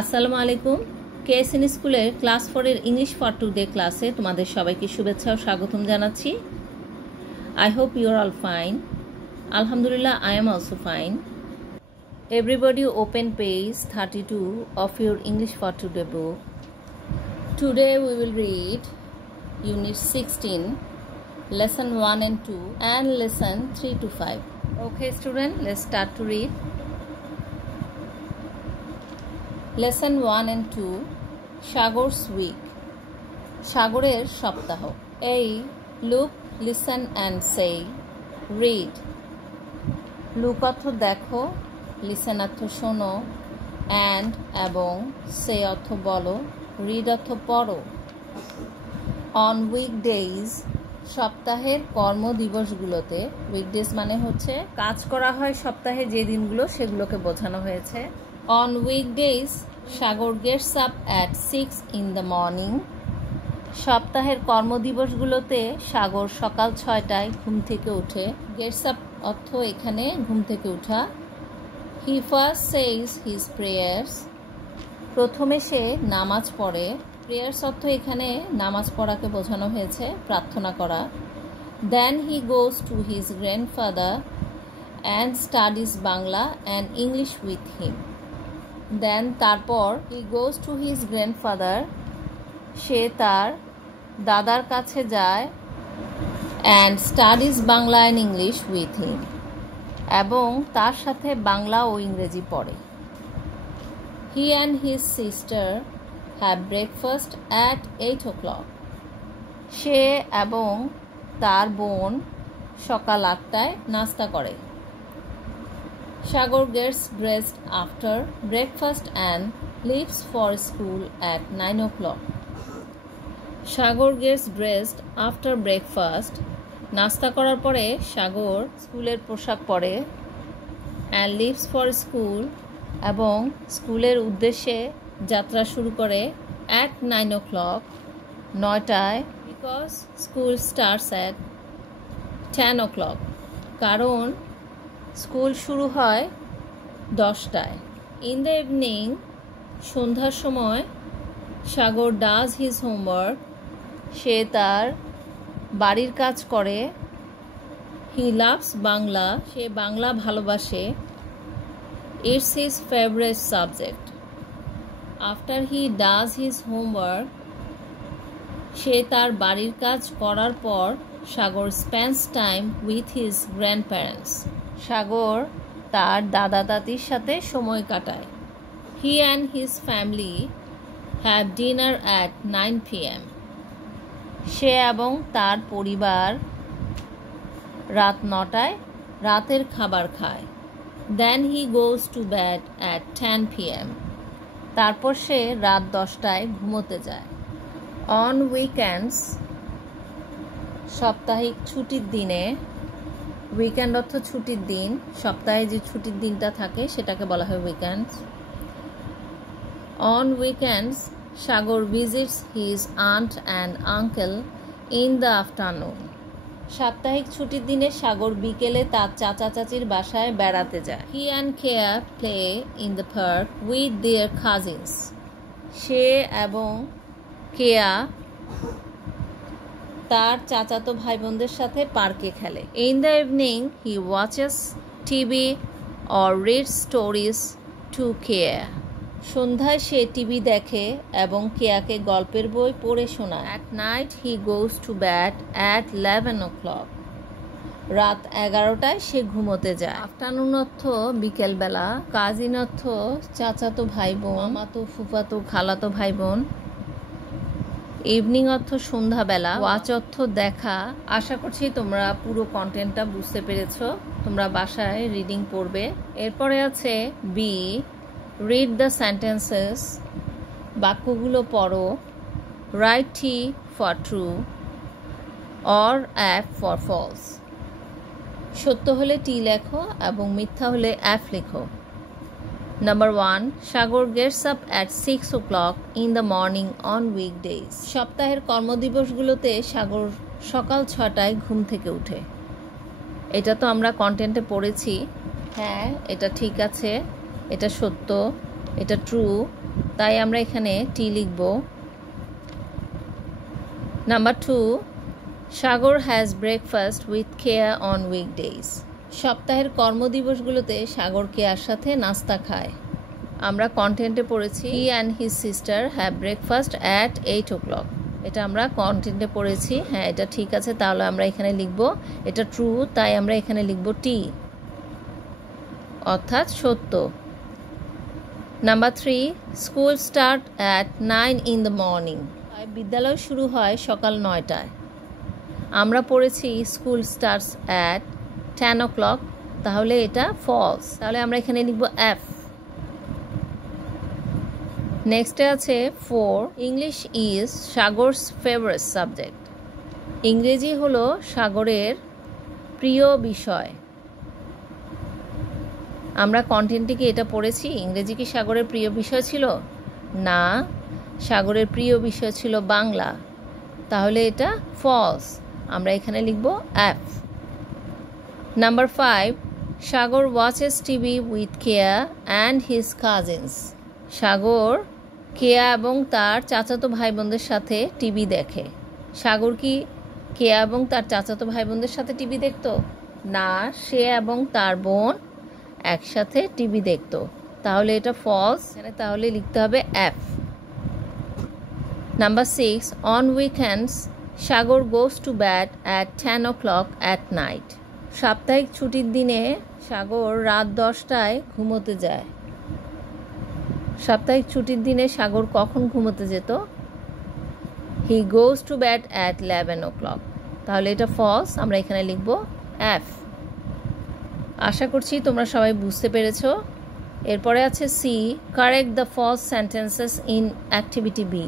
আসসালামু আলাইকুম। কেএসএন স্কুলের ক্লাস 4 এর ইংলিশ ফর টুডে ক্লাসে তোমাদের সবাইকে শুভেচ্ছা ও স্বাগতম জানাচ্ছি। I hope you are all fine. Alhamdulillah, I am also fine. Everybody open page 32 of your English for today book. Today we will read Unit 16, Lesson 1 and 2 and Lesson 3 to 5. Okay student, let's start to read. Lesson 1 and 2, Shagor's week. সাগরের সপ্তাহ। এই look, listen and say. Read. Look অর্থ দেখো, listen অর্থ শোনো, and এবং say অর্থ বলো, read অর্থ পড়ো। On weekdays, সপ্তাহের কর্মদিবসগুলোতে, weekdays মানে হচ্ছে কাজ করা হয় সপ্তাহে যে দিনগুলো সেগুলোকে বোঝানো হয়েছে। On weekdays, Sagar gets up at 6 in the morning. সপ্তাহের কর্মদিবসগুলোতে সাগর সকাল 6টায় ঘুম থেকে ওঠে। gets up অর্থ এখানে ঘুম থেকে ওঠা। He first says his prayers. প্রথমে সে নামাজ পড়ে। prayers অর্থ এখানে নামাজ পড়াকে বোঝানো হয়েছে, প্রার্থনা করা। Then he goes to his grandfather and studies Bangla and English with him. Then তারপর he goes to his grandfather, সে তার দাদার কাছে যায়, and studies Bangla and English with him, এবং তার সাথে বাংলা ও ইংরেজি পড়ে। He and his sister have breakfast at 8 o'clock. সে এবং তার বোন সকাল 8টায় নাস্তা করে। Shagor gets dressed after breakfast and leaves for school at 9 o'clock. Shagor gets dressed after breakfast. নাস্তা করার পরে সাগর স্কুলের পোশাক পরে and leaves for school, এবং স্কুলের উদ্দেশ্যে যাত্রা শুরু করে at 9 o'clock, 9টায়, because school starts at 10 o'clock, কারণ স্কুল শুরু হয় 10টায়। In the evening, সন্ধ্যার সময় সাগর does his homework. সে তার বাড়ির কাজ করে। He loves Bangla. সে বাংলা ভালোবাসে। It's his favorite subject. After he does his homework, সে তার বাড়ির কাজ করার পর সাগর spends time with his grandparents. সাগর তার দাদা দাদির সাথে সময় কাটায়। He and his family have dinner at 9 p.m. সে এবং তার পরিবার রাত 9টায় রাতের খাবার খায়। Then he goes to bed at 10 p.m. তারপর সে রাত 10টায় ঘুমোতে যায়। On weekends, সাপ্তাহিক ছুটির দিনে, উইকেন্ড অর্থ ছুটির দিন, সপ্তাহে যে ছুটির দিনটা থাকে সেটাকে বলা হয় weekends. On weekends, Sagar visits his aunt and uncle in the afternoon. সাপ্তাহিক ছুটির দিনে সাগর বিকেলে তার চাচা চাচির বাসায় বেড়াতে যায়। He and Kea play in the park with their cousins. সে এবং কেয়া তার চাচাতো ভাই বোনদের সাথে পার্কে খেলে। In the evening, he watches TV or reads stories to Kea. সন্ধ্যায় সে টিভি দেখে এবং কেয়াকে গল্পের বই পড়ে শোনায়। At night, he goes to bed at 11 o'clock. রাত 11টায় সে ঘুমোতে যায়। আফটারনুন অর্থ বিকেলবেলা, কাজিন অর্থ চাচাতো ভাই বোন, মামাতো ফুফাতো খালাতো ভাই বোন, ইভিনিং অর্থ সন্ধ্যাবেলা, ওয়াচ অর্থ দেখা। আশা করছি তোমরা পুরো কন্টেন্টটা বুঝতে পেরেছো। তোমরা বাসায় রিডিং পড়বে। এরপরে আছে বি, রিড দ্য সেন্টেন্সেস, বাক্যগুলো পড়ো। Write T for true or F for false. সত্য হলে টি লেখো এবং মিথ্যা হলে অ্যাপ লেখো। Number 1, Sagar gets up at 6 o'clock in the morning on weekdays. সপ্তাহের কর্মদিবসগুলোতে সাগর সকাল 6টায় ঘুম থেকে উঠে। এটা তো আমরা কন্টেন্টে পড়েছি। হ্যাঁ, এটা ঠিক আছে, এটা সত্য। এটা ট্রু, তাই আমরা এখানে টি লিখব। Number 2, Sagar has breakfast with Keya on weekdays. সপ্তাহের কর্মদিবসগুলোতে সাগর কেয়ার সাথে নাস্তা খায়। আমরা কন্টেন্টে পড়েছি he and his sister have breakfast at 8 o'clock। এটা আমরা কন্টেন্টে পড়েছি, হ্যাঁ এটা ঠিক আছে, তাহলে আমরা এখানে লিখব এটা ট্রু, তাই আমরা এখানে লিখব টি, অর্থাৎ সত্য। Number 3, school start at 9 in the morning। বিদ্যালয় শুরু হয় সকাল 9টায়। আমরা পড়েছি স্কুল স্টার্টস অ্যাট 10 o'clock, তাহলে এটা ফলস, তাহলে আমরা এখানে লিখব এফ। নেক্সটে আছে 4, English is Sagar's favourite subject. ইংরেজি হলো সাগরের প্রিয় বিষয়। আমরা কন্টেন্টে কি এটা পড়েছি ইংরেজি কি সাগরের প্রিয় বিষয় ছিল? না, সাগরের প্রিয় বিষয় ছিল বাংলা, তাহলে এটা ফলস, আমরা এখানে লিখব F. Number 5, Sagar watches TV with Keya and his cousins. Sagar Keya এবং তার চাচাতো ভাই বোনদের সাথে টিভি দেখে। সাগর কি কেয়া এবং তার চাচাতো ভাই বোনদের সাথে টিভি দেখতো? না, সে এবং তার বোন একসাথে টিভি দেখতো, তাহলে এটা ফলস, তাহলে লিখতে হবে F. Number 6, on weekends Sagar goes to bed at 10 o'clock at night। সাপ্তাহিক ছুটির দিনে সাগর রাত 10টায় ঘুমোতে যায়। সাপ্তাহিক ছুটির দিনে সাগর কখন ঘুমোতে যেত? He goes to bed at 11 o'clock, তাহলে এটা ফলস, আমরা এখানে লিখব এফ। আশা করছি তোমরা সবাই বুঝতে পেরেছো। এরপরে আছে C, correct the false sentences in activity B.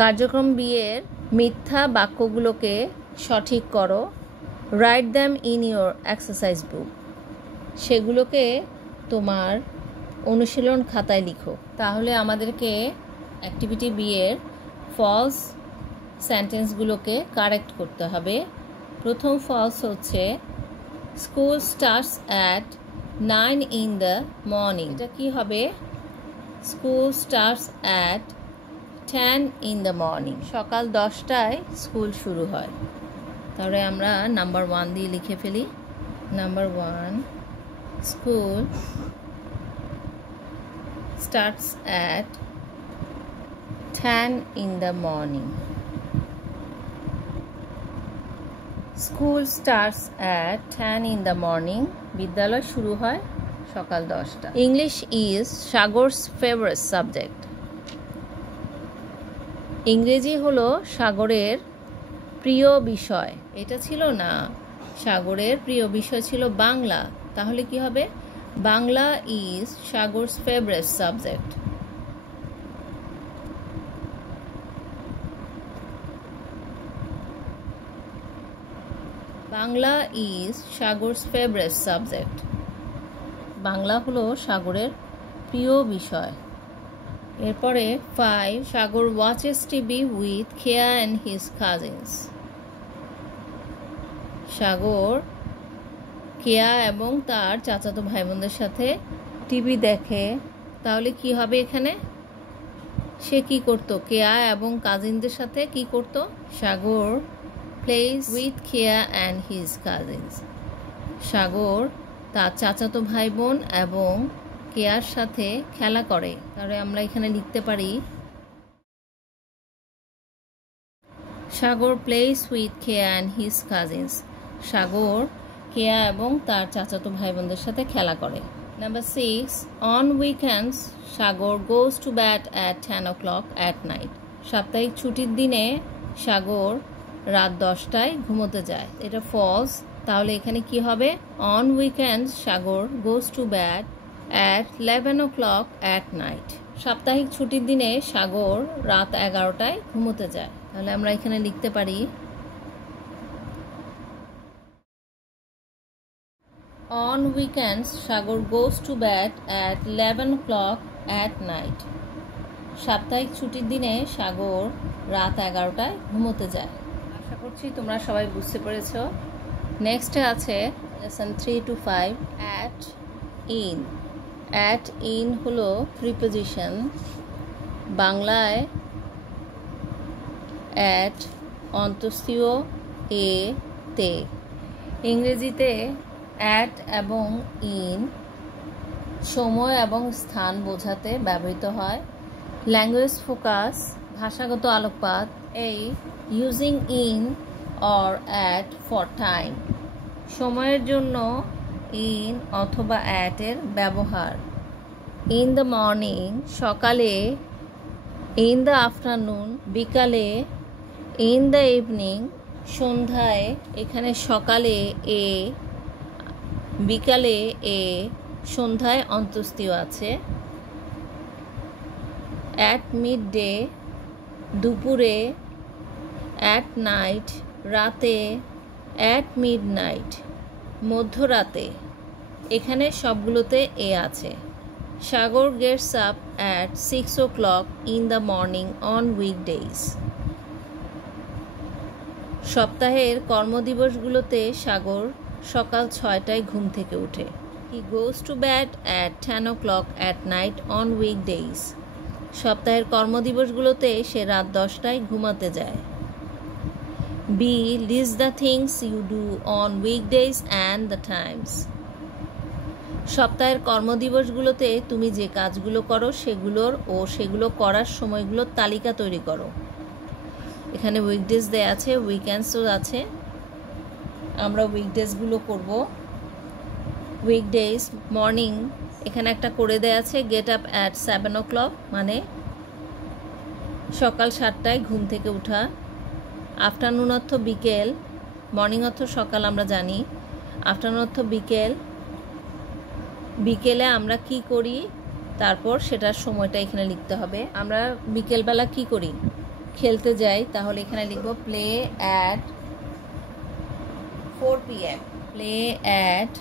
কার্যক্রম বি এর মিথ্যা বাক্যগুলোকে সঠিক করো। Write them in your exercise book. সেগুলোকে তোমার অনুশীলন খাতায় লিখো। তাহলে আমাদেরকে অ্যাক্টিভিটি বি এর ফলস সেন্টেন্সগুলোকে কারেক্ট করতে হবে। প্রথম ফলস হচ্ছে school starts at 9 in the morning। এটা কি হবে? School starts at 10 in the morning। সকাল 10টায় স্কুল শুরু হয়, তাহলে আমরা নাম্বার 1 দিয়ে লিখে ফেলি। Number 1, school starts at 10 in the morning। School starts at 10 in the morning। বিদ্যালয় শুরু হয় সকাল 10টা। English is সাগর's favorite subject। ইংরেজি হলো সাগরের প্রিয় বিষয়। এটা ছিল না, সাগরের প্রিয় বিষয় ছিল বাংলা, তাহলে কি হবে? Bangla is সাগর's favorite subject। Bangla is সাগর's favorite subject। Bangla হলো সাগরের প্রিয় বিষয়। এরপরে 5, Sagar watches TV with Keya and his cousins. Sagar Keya এবং তার চাচাতো ভাই বোনদের সাথে টিভি দেখে, তাহলে কি হবে এখানে? সে কি করত? কেয়া এবং কাজিনদের সাথে কি করত? Sagar plays with Keya and his cousins. Sagar তার চাচাতো ভাই বোন এবং কেয়ার সাথে খেলা করে, তাহলে আমরা এখানে লিখতে পারি Sagar plays with Keya and his cousins. Sagar Keya এবং তার চাচাতো ভাই বোনদের সাথে খেলা করে। Number 6, on weekends Sagar goes to bed at 10 o'clock at night। সাপ্তাহিক ছুটির দিনে সাগর রাত 10টায় ঘুমোতে যায়, এটা ফলস, তাহলে এখানে কি হবে? On weekends Sagar goes to bed at 11 o'clock at night। সাপ্তাহিক ছুটির দিনে সাগর রাত 11টায় ঘুমোতে যায়, তাহলে আমরা এখানে লিখতে পারি on weekends Sagar goes to bed at 11 o'clock at night। সাপ্তাহিক ছুটির দিনে সাগর রাত 11টায় ঘুমোতে যায়। আশা করছি তোমরা সবাই বুঝতে পেরেছো। নেক্সটে আছে lesson 3 to 5 at in. At in হলো প্রিপোজিশন, বাংলায় অ্যাট অন্তস্তীয় এ তে, ইংরেজিতে অ্যাট এবং ইন সময় এবং স্থান বোঝাতে ব্যবহৃত হয়। ল্যাঙ্গুয়েজ ফোকাস, ভাষাগত আলোকপাত, এই using in or at for time, সময়ের জন্য ইন অথবা অ্যাটের ব্যবহার। ইন দ্য মর্নিং সকালে, ইন দ্য আফটারনুন বিকালে, ইন দ্য ইভিনিং সন্ধ্যায়, এখানে সকালে এ, বিকালে এ, সন্ধ্যায় অন্তস্তীয় আছে। অ্যাট মিড ডে দুপুরে, অ্যাট নাইট রাতে, অ্যাট মিড নাইট মধ্যরাতে, এখানে সবগুলোতে এ আছে। Sagar gets up at 6 o'clock in the morning on weekdays, সপ্তাহের কর্মদিবসগুলোতে সাগর সকাল 6টায় ঘুম থেকে ওঠে। হি goes to bed at 10 o'clock at night on weekdays, সপ্তাহের কর্মদিবসগুলোতে সে রাত 10টায় ঘুমাতে যায়। B list the things you do on weekdays and the times, সপ্তাহের কর্মদিবসগুলোতে তুমি যে কাজগুলো করো সেগুলো করার সময়গুলোর তালিকা তৈরি করো। এখানে উইকডেজ দেয়া আছে, উইকেন্ডসও আছে, আমরা উইকডেজগুলো করব। উইকডেজ মর্নিং, এখানে একটা করে দেয়া আছে গেট আপ অ্যাট 7 o'clock, মানে সকাল 7টায় ঘুম থেকে ওঠা। আফটারনুন অর্থ বিকেল, মর্নিং অর্থ সকাল আমরা জানি, আফটারনুন অর্থ বিকেল। বিকেলে আমরা কি করি তারপর সেটার সময়টা এখানে লিখতে হবে। আমরা বিকেলবেলা কি করি, খেলতে যাই, তাহলে এখানে লিখব play at 4 PM, play at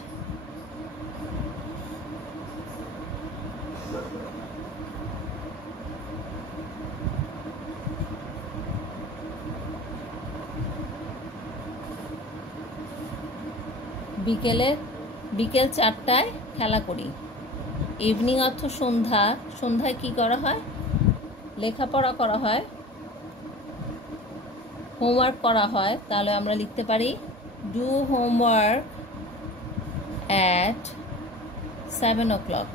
বিকেল 4টায় খেলা করি। ইভিনিং অর্থ সন্ধ্যা, সন্ধ্যায় কি করা হয়, লেখাপড়া করা হয়, হোমওয়ার্ক করা হয়, তাহলে আমরা লিখতে পারি do homework at 7 o'clock।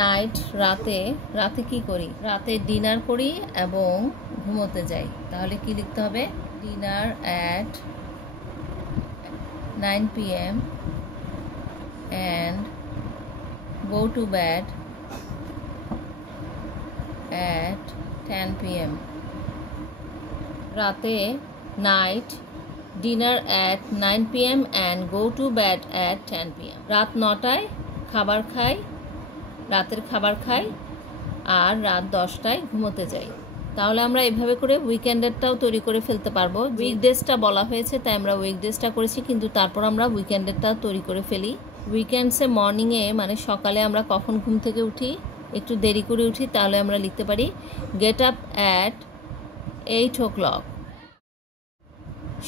Night রাতে কি করি, রাতে ডিনার করি এবং ঘুমোতে যাই, তাহলে কি লিখতে হবে, dinner at 9 PM and go to bed at 10 PM, রাতে night, dinner at 9 PM and go to bed at 10 PM, রাত 9টায় খাবার খাই, রাতের খাবার খাই, আর রাত 10টায় ঘুমোতে যাই। তাহলে আমরা এভাবে করে উইকেন্ডেরটাও তৈরি করে ফেলতে পারবো। উইকডেজটা বলা হয়েছে তাই আমরা উইকডেজটা করেছি, কিন্তু তারপর আমরা উইকেন্ডেরটাও তৈরি করে ফেলি। উইকেন্ডসে মর্নিংয়ে মানে সকালে আমরা কখন ঘুম থেকে উঠি, একটু দেরি করে উঠি, তাহলে আমরা লিখতে পারি গেট আপ অ্যাট 8 o'clock,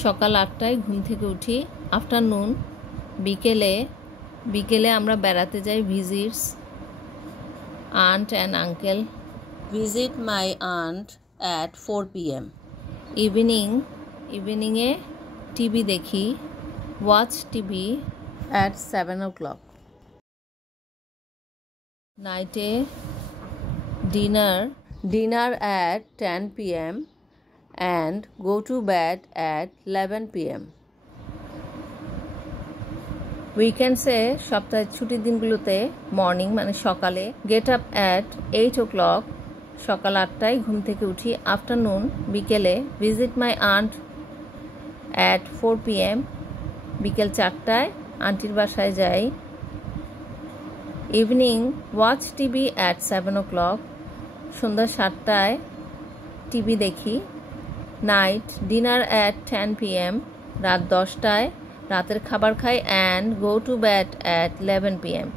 সকাল 8টায় ঘুম থেকে উঠি। আফটারনুন বিকেলে আমরা বেড়াতে যাই, visits aunt and uncle, visit my aunt at 4 PM, ইভিনিংয়ে টিভি দেখি, watch TV at 7 o'clock, নাইটে dinner at 10 PM and go to bed at 11 PM, উইকেন্ডসে সপ্তাহের ছুটির দিনগুলোতে মর্নিং মানে সকালে গেট আপ অ্যাট 8 o'clock, সকাল 8টায় ঘুম থেকে উঠি। আফটারনুন বিকেলে visit my aunt at 4 PM, বিকেল 4টায় আন্টির বাসায় যাই। Evening watch TV at 7 o'clock, সন্ধ্যা 7টায় টিভি দেখি। নাইট ডিনার অ্যাট 10 PM, রাত 10টায় রাতের খাবার খাই and go to bed at 11 PM,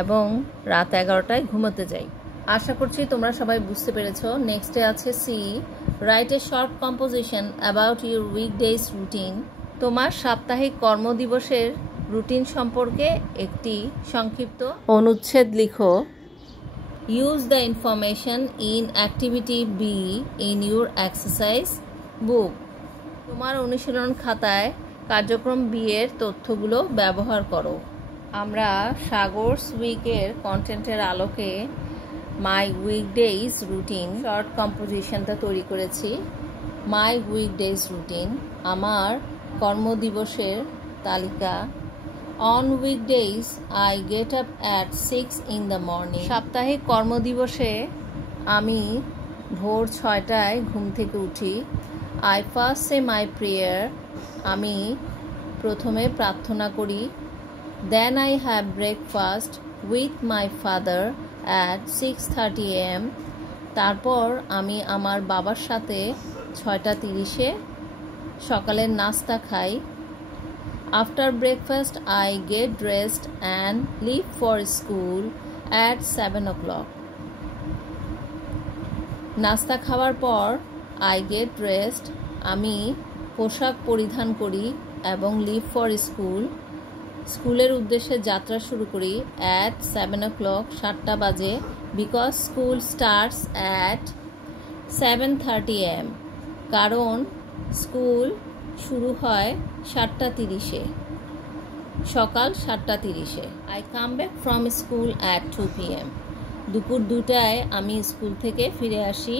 এবং রাত 11টায় ঘুমোতে যাই। আশা করছি তোমরা সবাই বুঝতে পেরেছো। নেক্সটে আছে C, write a short composition about your weekdays routine, তোমার সাপ্তাহিক কর্মদিবসের রুটিন সম্পর্কে একটি সংক্ষিপ্ত অনুচ্ছেদ লিখো। Use the information in activity B in your exercise book. তোমার অনুশীলন খাতায় কার্যক্রম বি এর তথ্যগুলো ব্যবহার করো। আমরা সাগরস উইকের কন্টেন্টের আলোকে মাই উইকডেজ রুটিন শর্ট কম্পোজিশনটা তৈরি করেছি। মাই উইকডেজ রুটিন, আমার কর্মদিবসের তালিকা। On weekdays I get up at 6 in the morning। সাপ্তাহিক কর্মদিবসে আমি ভোর 6টায় ঘুম থেকে উঠি। I first say my prayer, আমি প্রথমে প্রার্থনা করি। Then I have breakfast with my father at 6:30 AM। তারপর আমি আমার বাবার সাথে 6:30-এ সকালের নাস্তা খাই। After breakfast I get dressed and leave for school at 7 o'clock। নাস্তা খাওয়ার পর আই গেট ড্রেসড, আমি পোশাক পরিধান করি এবং লিভ ফর স্কুল, স্কুলের উদ্দেশ্যে যাত্রা শুরু করি। অ্যাট 7 o'clock, 7টা বাজে। Because school starts at 7:30 AM, কারণ স্কুল শুরু হয় 7:30-এ, সকাল 7:30-এ। I come back from school at 2 PM। দুপুর 2টায় আমি স্কুল থেকে ফিরে আসি।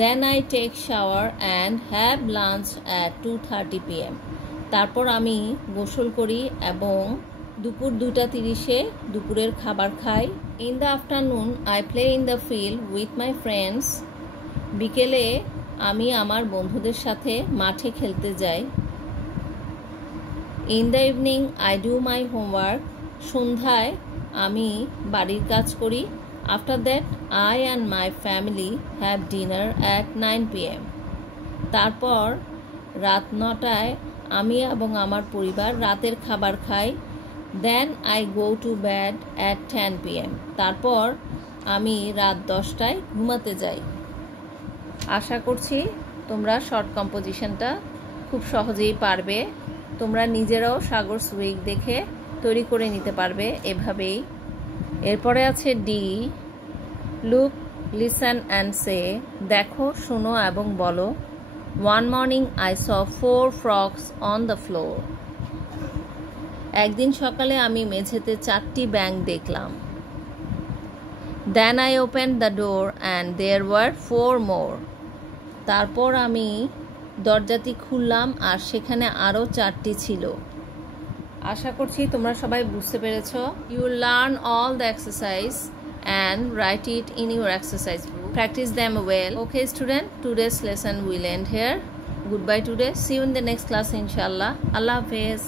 Then I take shower and have lunch at 2:30 PM। তারপর আমি গোসল করি এবং দুপুর 2:30-এ দুপুরের খাবার খাই। In the afternoon I play in the filled with my friends. বিকেলে আমি আমার বন্ধুদের সাথে মাঠে খেলতে যাই। In the evening I do my homework. সন্ধ্যায় আমি বাড়ির কাজ করি। After that I and my family have dinner at 9 PM। তারপর রাত 9টায় আমি এবং আমার পরিবার রাতের খাবার খাই। Then I go to bed at 10 PM। তারপর আমি রাত 10টায় ঘুমাতে যাই। আশা করছি তোমরা শর্ট কম্পোজিশনটা খুব সহজেই পারবে। তোমরা নিজেরাও সাগরস উইক দেখে তৈরি করে নিতে পারবে এভাবেই। এরপরে আছে ডি, লুক, লিসেন অ্যান্ড সে। দেখো, শোনো এবং বলো। One morning I saw 4 frogs on the floor. একদিন সকালে আমি মেঝেতে 4টি ব্যাঙ দেখলাম। Then I opened the door and there were 4 more. তারপর আমি দরজাটি খুললাম আর সেখানে আরও 4টি ছিল। আশা করছি তোমরা সবাই বুঝতে পেরেছো। You learn all the exercise and write it in your exercise book. Practice them well. Okay student, today's lesson will end here. Goodbye today. See you in the next class inshallah. Allah Hafiz.